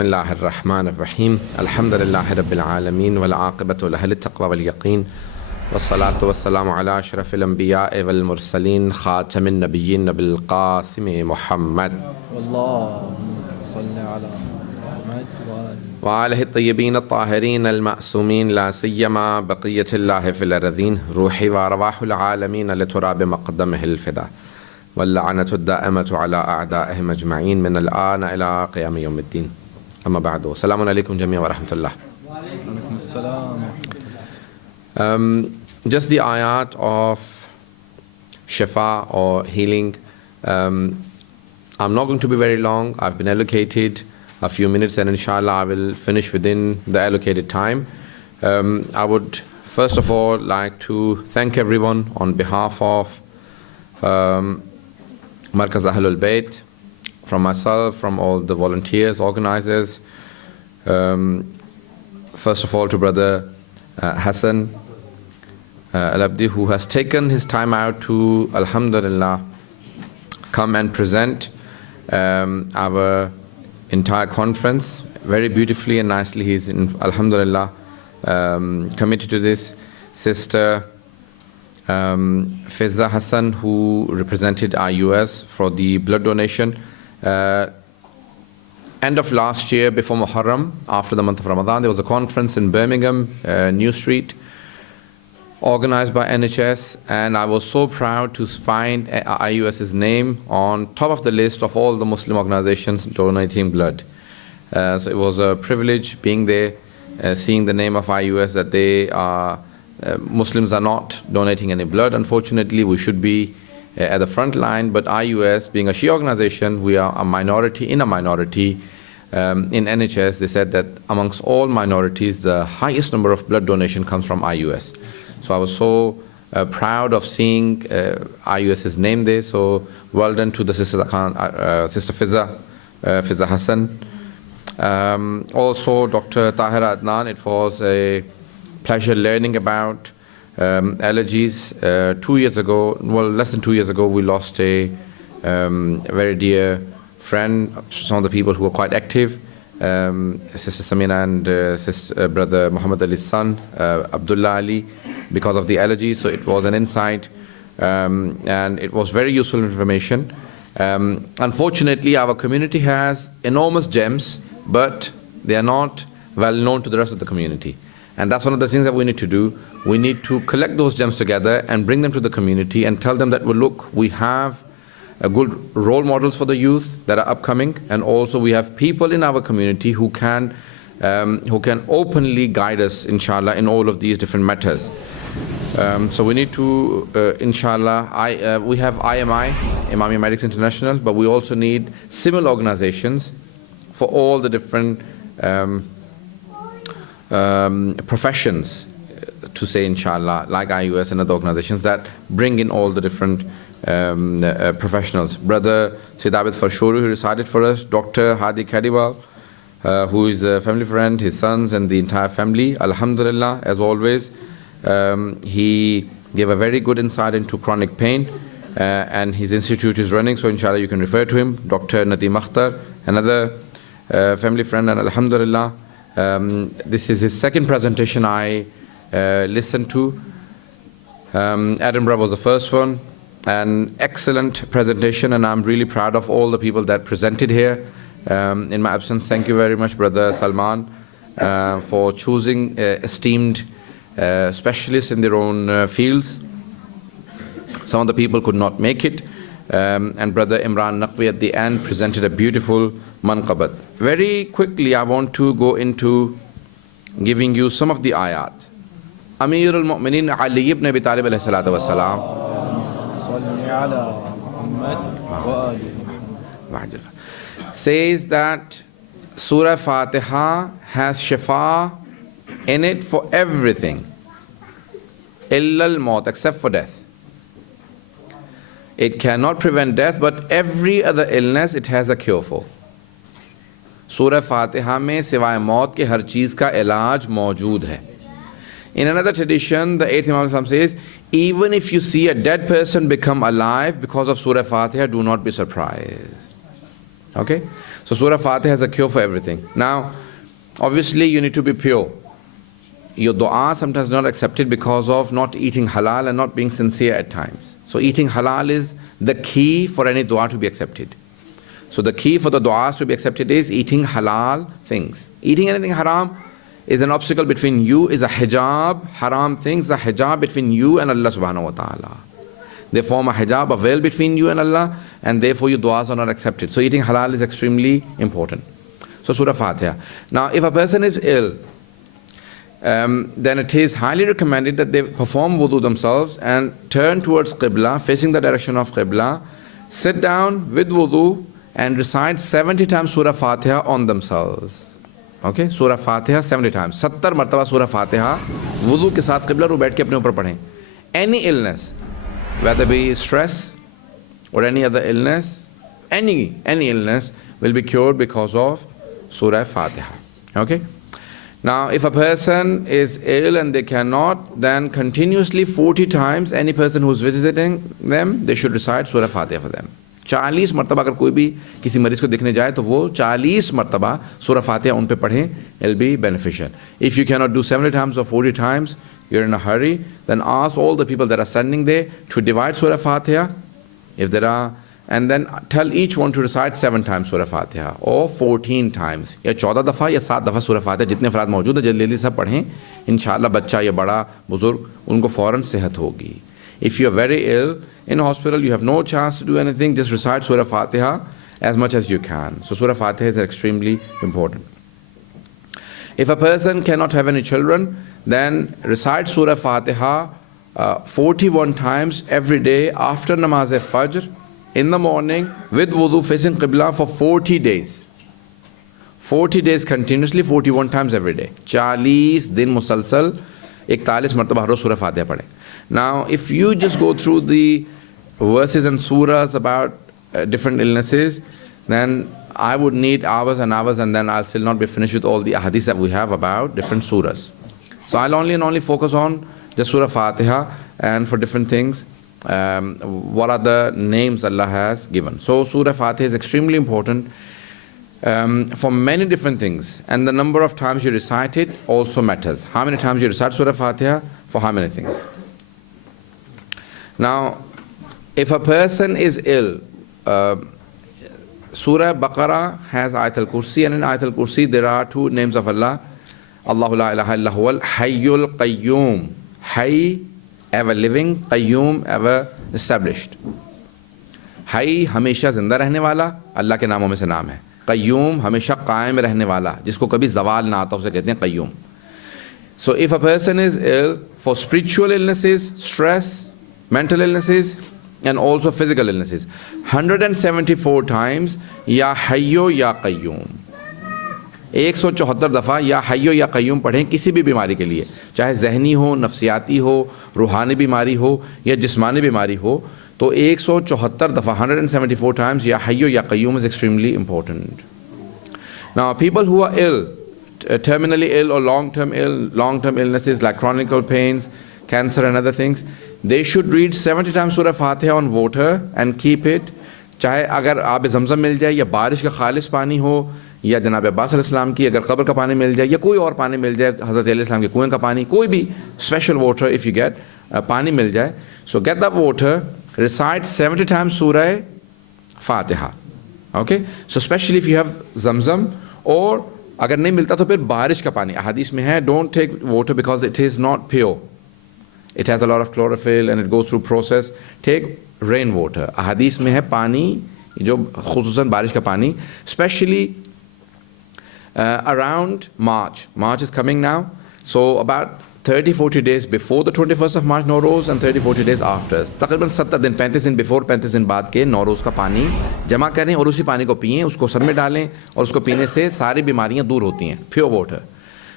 الله الرحمن الرحيم الحمد لله رب العالمين والعاقبة لأهل التقوى واليقين والصلاة والسلام على أشرف الأنبياء والمرسلين خاتم النبيين بالقاسم محمد اللهم صل على محمد وآله الطيبين الطاهرين المأسومين لا سيما بقية الله في الأرضين روحي وأرواح العالمين لتراب مقدمه الفدا واللعنة الدائمة على أعدائهم أجمعين من الآن إلى قيام يوم الدين أما بعد السلام عليكم جميعا ورحمة الله. وعليكم السلام. Just the ayat of shifa or healing. I'm not going to be very long. I've been allocated a few minutes and inshallah I will finish within the allocated time. I would first of all like to thank everyone on behalf of Markaz Ahlul Bayt, from myself, from all the volunteers, organizers. First of all to Brother Hassan Al-Abdi, who has taken his time out to, alhamdulillah, come and present our entire conference very beautifully and nicely. He's, alhamdulillah, committed to this. Sister Faiza Hassan, who represented IUS for the blood donation. End of last year, before Muharram, after the month of Ramadan, there was a conference in Birmingham, New Street, organized by NHS, and I was so proud to find IUS's name on top of the list of all the Muslim organizations donating blood. So it was a privilege being there, seeing the name of IUS, that they are, Muslims are not donating any blood. Unfortunately, we should be at the front line, but IUS, being a Shia organization, we are a minority in a minority. In NHS, they said that amongst all minorities, the highest number of blood donation comes from IUS. So I was so proud of seeing IUS's name there. So well done to the Sister Faiza Hassan. Also, Dr. Tahira Adnan, it was a pleasure learning about allergies. 2 years ago, well, less than 2 years ago, we lost a very dear friend, some of the people who were quite active, Sister Samina and Brother Muhammad Ali's son, Abdullah Ali, because of the allergies. So it was an insight, and it was very useful information. Unfortunately, our community has enormous gems, but they are not well known to the rest of the community. And that's one of the things that we need to do. We need to collect those gems together and bring them to the community and tell them that, well, look, we have good role models for the youth that are upcoming, and also we have people in our community who can openly guide us, inshallah, in all of these different matters. So we need to, inshallah, we have IMI, Imamia Medics International, but we also need similar organizations for all the different professions, to say, inshallah, like IUS and other organizations that bring in all the different professionals. Brother Sayyid Abid Farshuru, who recited for us, Dr. Hadi Kadiwal, who is a family friend, his sons and the entire family, alhamdulillah, as always. He gave a very good insight into chronic pain, and his institute is running, so inshallah you can refer to him. Dr. Nadeem Akhtar, another family friend, and alhamdulillah, this is his second presentation I listened to. Edinburgh was the first one. An excellent presentation, and I'm really proud of all the people that presented here. In my absence, thank you very much, Brother Salman, for choosing esteemed specialists in their own fields. Some of the people could not make it, and Brother Imran Naqvi at the end presented a beautiful manqabat. Very quickly, I want to go into giving you some of the ayat. Amir al-Mu'mineen Ali ibn Abi Talib alayhi salatu wa salam says that Surah Fatiha has shifa in it for everything, illa al-maut, except for death. It cannot prevent death, but every other illness it has a cure for. Surah Fatiha में सिवाय मौत के हर चीज़ का इलाज मौजूद है. In another tradition, the 8th Imam Islam says, even if you see a dead person become alive because of Surah Fatiha, do not be surprised. Okay? So Surah Fatiha is a cure for everything. Now, obviously you need to be pure. Your dua sometimes not accepted because of not eating halal and not being sincere at times. So eating halal is the key for any dua to be accepted. So the key for the du'as to be accepted is eating halal things. Eating anything haram is an obstacle between you, is a hijab, haram things, a hijab between you and Allah subhanahu wa ta'ala. They form a hijab, a veil between you and Allah, and therefore your du'as are not accepted. So eating halal is extremely important. So Surah Fatiha. Now if a person is ill, then it is highly recommended that they perform wudu themselves and turn towards Qibla, facing the direction of Qibla, sit down with wudu and recite 70 times Surah Fatiha on themselves. Okay, Surah Fatiha 70 times. 70 martaba Surah Fatiha, wudu ke saath Qibla ru baith ke apne upar padhein. Any illness, whether be stress or any other illness, any illness will be cured because of Surah Fatiha. Okay. Now, if a person is ill and they cannot, then continuously 40 times, any person who is visiting them, they should recite Surah Fatiha for them. 40 मरतबा अगर कोई भी किसी मरीज को देखने जाए तो वो 40 मरतबा सूरह फातिहा उन पे पढ़ें, it'll be beneficial. If you cannot do 70 times or 40 times, you're in a hurry, then ask all the people that are standing there to divide Surah Fatiha, if there are, and then tell each one to recite 7 times Surah Fatiha or 14 times, या 14 दफ़ा या 7 दफ़ा Surah Fatiha, जितने अफराद मौजूद हैं जल्दी सब पढ़ें, इंशाअल्लाह बच्चा या बड़ा बुजुर्ग उनको फ़ौरन सेहत होगी. If you are very ill in hospital, you have no chance to do anything, just recite Surah Fatiha as much as you can. So Surah Fatiha is extremely important. If a person cannot have any children, then recite Surah Fatiha 41 times every day after Namaz Fajr in the morning with wudu facing Qibla for 40 days. 40 days continuously, 41 times every day. 40 दिन मुसलसल 41 मरतबा हर रोज़ सूरह फातिहा पढ़ें. Now, if you just go through the verses and surahs about different illnesses, then I would need hours and hours, and then I'll still not be finished with all the hadiths that we have about different surahs. So I'll only focus on the Surah Fatiha, and for different things, what are the names Allah has given. So Surah Fatiha is extremely important for many different things, and the number of times you recite it also matters. How many times you recite Surah Fatiha for how many things. Now, if a person is ill, Surah Baqarah has Ayat al-Kursi, and in Ayat al-Kursi there are 2 names of Allah. Allahu la ilaha illa huwal Hayyul Qayyum. Hayy, ever living, Qayyum, ever established. Hayy, हमेशा जिंदा रहने वाला, अल्लाह के नामों में से नाम है. Qayyum, हमेशा कायम रहने वाला, जिसको कभी ज़वाल ना आता, उसे कहते हैं Qayyum. So if a person is ill for spiritual illnesses, stress, mental illnesses, and also physical illnesses, 174 times Ya Hayyo Ya Qayyum. 174 दफ़ा या हय्यो या क़य्यूम पढ़ें किसी भी बीमारी के लिए, चाहे जहनी हो, नफ्सियाती हो, रूहानी बीमारी हो या जिस्मानी बीमारी हो. तो 174 दफ़ा 174 times या हय्यो या Qayyum is extremely important. Now people who are ill, terminally ill or long-term illnesses like chronic pains, cancer and other things, they should read 70 times Surah Fatiha on water and keep it. चाहे अगर आब ज़मज़म मिल जाए या बारिश का खालिस पानी हो या जनाब अब्बास अलैहिस्सलाम की अगर कब्र का पानी मिल जाए या कोई और पानी मिल जाए, हज़रत अलैहिस्सलाम के कुएं का पानी, कोई भी special water if you get पानी मिल जाए, so get that water, recite 70 times Surah Fatiha. Okay, so especially if you have Zamzam, or अगर नहीं मिलता तो फिर बारिश का पानी. अहादीस में है, don't take water because it is not pure. It has a lot of chlorophyll and it goes through process. Take rain water. अहादीस में है पानी जो खुसूसन बारिश का पानी, especially around March. March is coming now, so about 30-40 days before the 21st of March Nowruz and 30-40 days after. तकरीबन 70 दिन, 35 दिन before, 35 दिन बाद के नौरोज़ का पानी जमा करें और उसी पानी को पिएं, उसको सर में डालें और उसको पीने से सारी बीमारियां दूर होती हैं. Pure water.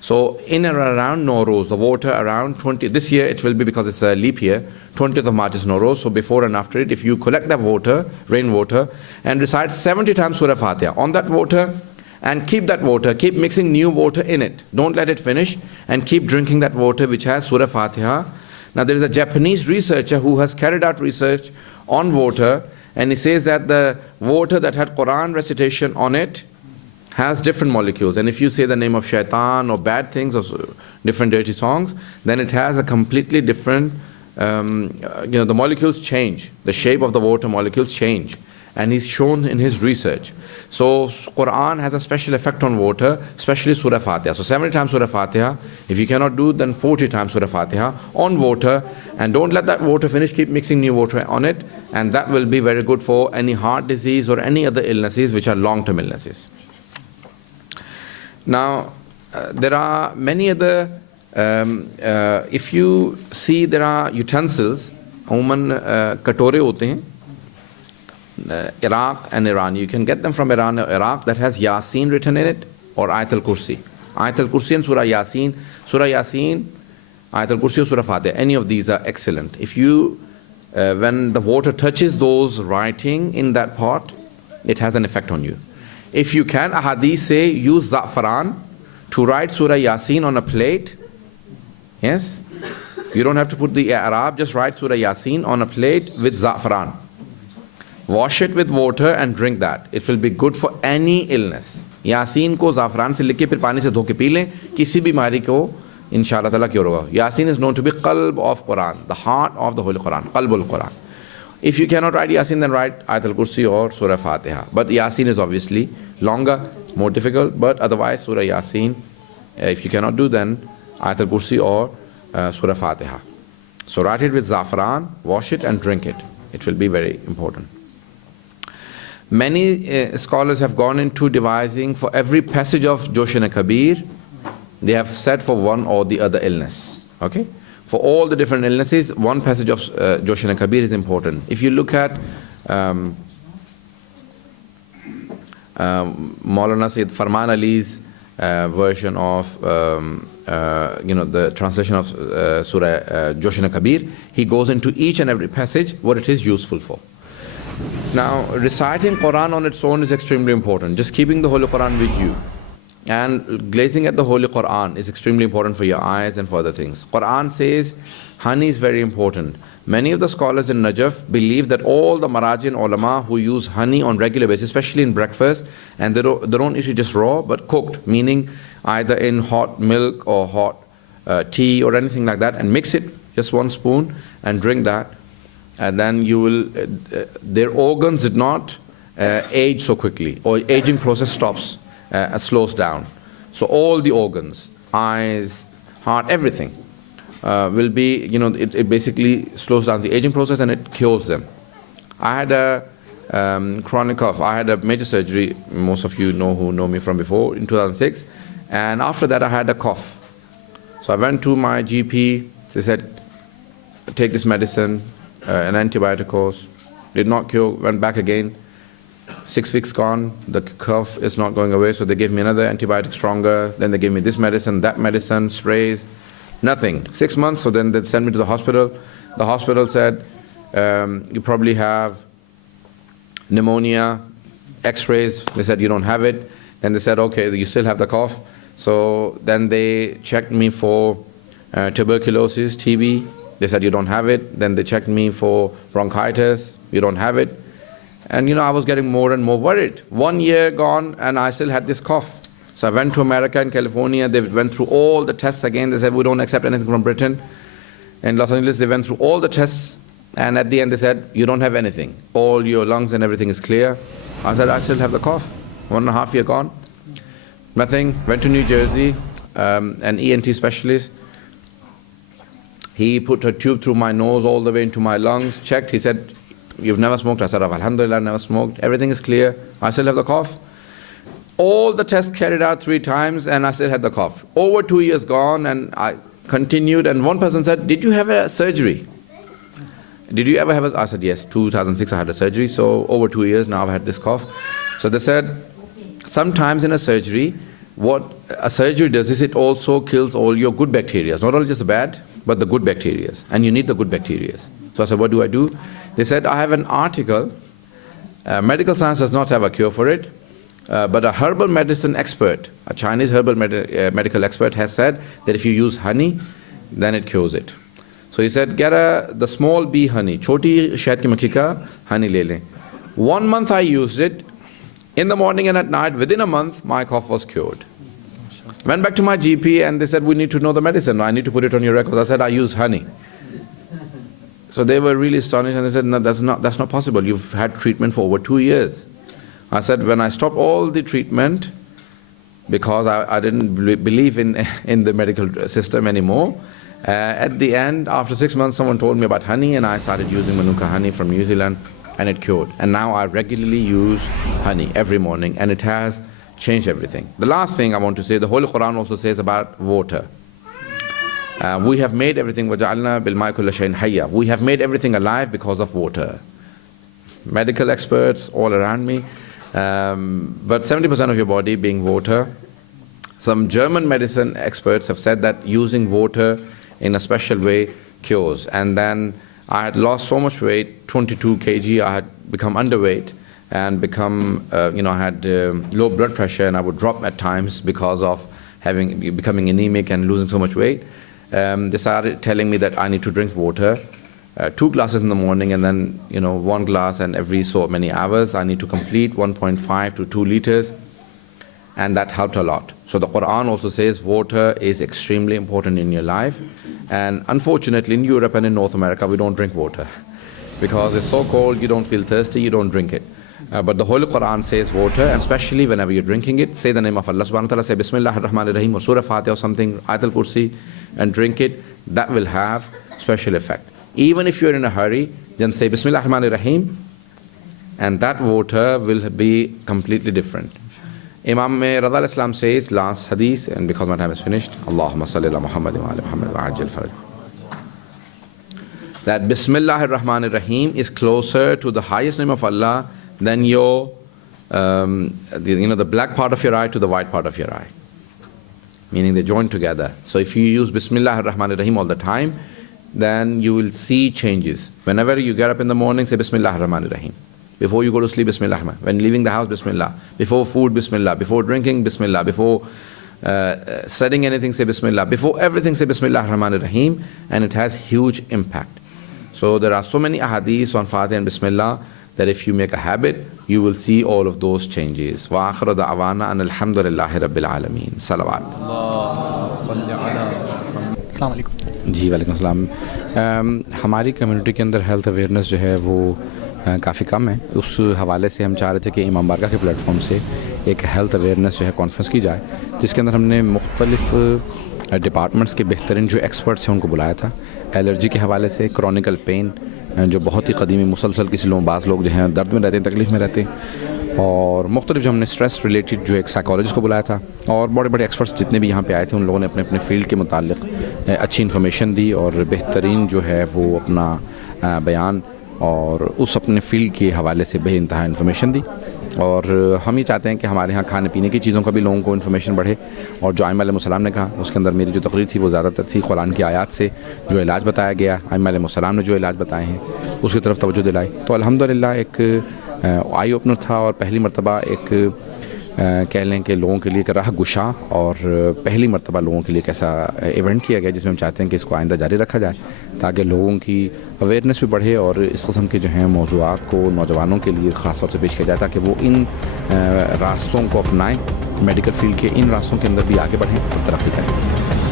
So in and around Nowruz, the water around 20, this year it will be because it's a leap year, 20th of March is Nowruz, so before and after it, if you collect that water, rain water, and recite 70 times Surah Fatiha on that water, and keep that water, keep mixing new water in it. Don't let it finish, and keep drinking that water which has Surah Fatiha. Now there is a Japanese researcher who has carried out research on water, And he says that the water that had Quran recitation on it has different molecules. And if you say the name of shaitan or bad things or different dirty songs, then it has a completely different, the molecules change. The shape of the water molecules change. And he's shown in his research. So Quran has a special effect on water, especially Surah Fatiha. So 70 times Surah Fatiha. If you cannot do, then 40 times Surah Fatiha on water. And don't let that water finish, keep mixing new water on it. And that will be very good for any heart disease or any other illnesses which are long-term illnesses. Now, there are many other, if you see there are utensils, उमन कटोरे होते हैं, Iraq and Iran. You can get them from Iran or Iraq that has Yasin written in it or Ayat al-Kursi. Ayat al-Kursi and Surah Yasin. Surah Yasin, Ayat al-Kursi or Surah Fatiha. Any of these are excellent. If you, when the water touches those writing in that pot, it has an effect on you. If you can, a hadith say, use za'faran to write Surah Yasin on a plate. Yes? You don't have to put the Arab, just write Surah Yasin on a plate with za'faran. Wash it with water and drink that. It will be good for any illness. Yasin को ज़ाफ़रान से लिख के फिर पानी से धो के P लें, किसी बीमारी को इंशाअल्लाह ताला क्योर होगा. Yasin is known to be qalb of Quran, the heart of the Holy Quran, qalbul Quran. If you cannot write Yasin, then write Ayat al-Kursi or Surah Fatiha. But Yasin is obviously longer, more difficult, but otherwise Surah Yasin, if you cannot do, then Ayat al-Kursi or Surah Fatiha. So write it with za'faran, wash it and drink it. It will be very important. Many scholars have gone into devising for every passage of Joshan-e-Kabir, they have said for one or the other illness. Okay? For all the different illnesses, one passage of Joshan-e-Kabir is important. If you look at Maulana Sayyid Farman Ali's version of the translation of Surah Joshan-e-Kabir, he goes into each and every passage what it is useful for. Now, reciting Quran on its own is extremely important. Just keeping the Holy Quran with you and glazing at the Holy Quran is extremely important for your eyes and for other things. Quran says honey is very important. Many of the scholars in Najaf believe that all the Maraji and ulama who use honey on regular basis, especially in breakfast, and they don't eat it just raw, but cooked, meaning either in hot milk or hot tea or anything like that, and mix it, just 1 spoon, and drink that. And then you will, their organs did not age so quickly, or aging process stops, slows down. So all the organs, eyes, heart, everything will be, it basically slows down the aging process and it cures them. I had a chronic cough. I had a major surgery, most of you know who know me from before, in 2006. And after that I had a cough. So I went to my GP, they said, take this medicine, an antibiotic course, did not cure, went back again, 6 weeks gone, the cough is not going away, so they gave me another antibiotic stronger, then they gave me this medicine, that medicine, sprays, nothing. 6 months, so then they sent me to the hospital. The hospital said, you probably have pneumonia, x-rays, they said you don't have it. Then they said, okay, you still have the cough. So then they checked me for tuberculosis, TB. They said you don't have it. Then they checked me for bronchitis. You don't have it. And I was getting more and more worried. 1 year gone and I still had this cough. So I went to America and California. They went through all the tests again. They said we don't accept anything from Britain. In Los Angeles they went through all the tests and at the end they said you don't have anything. All your lungs and everything is clear. I said I still have the cough. 1.5 years gone. Nothing. Went to New Jersey, an ENT specialist. He put a tube through my nose all the way into my lungs, checked. He said, you've never smoked? I said, alhamdulillah, I've never smoked. Everything is clear. I still have the cough. All the tests carried out 3 times and I still had the cough. Over 2 years gone and I continued and one person said, did you have a surgery? Did you ever have a... I said, yes, 2006 I had a surgery, so over 2 years now I've had this cough. So they said, sometimes in a surgery, what a surgery does is it also kills all your good bacteria, not only just the bad, but the good bacteria, and you need the good bacteria. So I said, what do I do? They said, I have an article, medical science does not have a cure for it, but a herbal medicine expert, a Chinese herbal medical expert has said that if you use honey, then it cures it. So he said, get the small bee honey, choti shahad ki makhi ka honey le lein. 1 month I used it. In the morning and at night, within a month, my cough was cured. Went back to my GP and they said, we need to know the medicine. I need to put it on your records. I said, I use honey. So they were really astonished and they said, no, that's not possible. You've had treatment for over 2 years. I said, when I stopped all the treatment, because I didn't believe in the medical system anymore, at the end, after 6 months, someone told me about honey and I started using Manuka honey from New Zealand and it cured. And now I regularly use honey every morning and it has changed everything. The last thing I want to say, the Holy Quran also says about water. We have made everything, وَجَعَلْنَا بِالْمَاءِ كُلَّ شَيْءٍ حَيًّا. We have made everything alive because of water. Medical experts all around me, but 70% of your body being water. Some German medicine experts have said that using water in a special way cures. And then I had lost so much weight, 22 kg, I had become underweight and become, I had low blood pressure and I would drop at times because of becoming anemic and losing so much weight. They started telling me that I need to drink water, 2 glasses in the morning and then 1 glass and every so many hours. I need to complete 1.5 to 2 liters, and that helped a lot. So the Quran also says water is extremely important in your life, and unfortunately in Europe and in North America we don't drink water because it's so cold, you don't feel thirsty, you don't drink it. But the Holy Quran says water, and especially whenever you're drinking it, say the name of Allah subhanahu wa ta'ala, say Bismillah ar-Rahman ar-Rahim or Surah Fatiha or something, Ayatul Kursi, and drink it. That will have special effect. Even if you're in a hurry, then say Bismillah ar-Rahman ar-Rahim, and that water will be completely different. Imam Rada al-Islam says, last hadith, and because my time is finished, Allahumma salli ala Muhammad wa ala Muhammad wa ajil faraj, that Bismillah ar-Rahman ar-Rahim is closer to the highest name of Allah than your, the black part of your eye to the white part of your eye. Meaning they join together. So if you use Bismillah ar-Rahman ar-Rahim all the time, then you will see changes. Whenever you get up in the morning, say Bismillah ar-Rahman ar-Rahim. Before you go to sleep, Bismillah ar-Rahman. When leaving the house, Bismillah. Before food, Bismillah. Before drinking, Bismillah. Before studying anything, say Bismillah. Before everything, say Bismillah ar-Rahman ar-Rahim. And it has huge impact. So there are so many ahadiths on Fatiha and Bismillah that if you make a habit, you will see all of those changes. وَآخِرُ دَعْوَانَا أَنَ الْحَمْدُ لِلَّهِ رَبِّ الْعَالَمِينَ. Salawat. अस्सलाम वालेकुम। जी वालेकुम सलाम। हमारी community के अंदर health awareness जो है वो काफ़ी कम है। उस हवाले से हम चाह रहे थे कि इमाम बारगाह के प्लेटफॉर्म से एक हेल्थ अवेयरनेस जो है कॉन्फ्रेंस की जाए, जिसके अंदर हमने मुख्तलिफ़ डिपार्टमेंट्स के बेहतरीन जो एक्सपर्ट्स हैं उनको बुलाया था। एलर्जी के हवाले से, क्रॉनिकल पेन जो बहुत ही कदीमी मुसलसल किसी लोग बाज़ लोग जो हैं दर्द में रहते हैं, तकलीफ़ में रहते हैं, और मुख्तलिफ जो हमने स्ट्रेस रिलेटेड जो एक साइकोलॉजिस्ट को बुलाया था, और बड़े बड़े एक्सपर्ट्स जितने भी यहाँ पे आए थे उन लोगों ने अपने अपने फील्ड के मुतालिक अच्छी इन्फॉर्मेशन दी और बेहतरीन जो है वो अपना बयान और उस अपने फील्ड के हवाले से बेइंतहा इन्फॉर्मेशन दी। और हम ये चाहते हैं कि हमारे यहाँ खाने पीने की चीज़ों का भी लोगों को इन्फॉर्मेशन बढ़े। और जो आइम्मा अलैहिस्सलाम ने कहा उसके अंदर मेरी जो तकरीर थी वो ज़्यादातर थी कुरान की आयत से जो इलाज बताया गया, आइम्मा अलैहिस्सलाम ने जो इलाज बताए हैं उसकी तरफ तवज्जो दिलाई। तो अल्हम्दुलिल्लाह एक आई ओपनर था और पहली मरतबा एक कह लें कि लोगों के लिए एक राह गुशा और पहली मरतबा लोगों के लिए एक ऐसा इवेंट किया गया जिसमें हम चाहते हैं कि इसको आइंदा जारी रखा जाए ताकि लोगों की अवेयरनेस भी बढ़े और इस किस्म के जो हैं मौज़ूआत को नौजवानों के लिए ख़ास तौर से पेश किया जाए ताकि वो इन रास्तों को अपनाएं, मेडिकल फील्ड के इन रास्तों के अंदर भी आगे बढ़ें और तरक्की करें।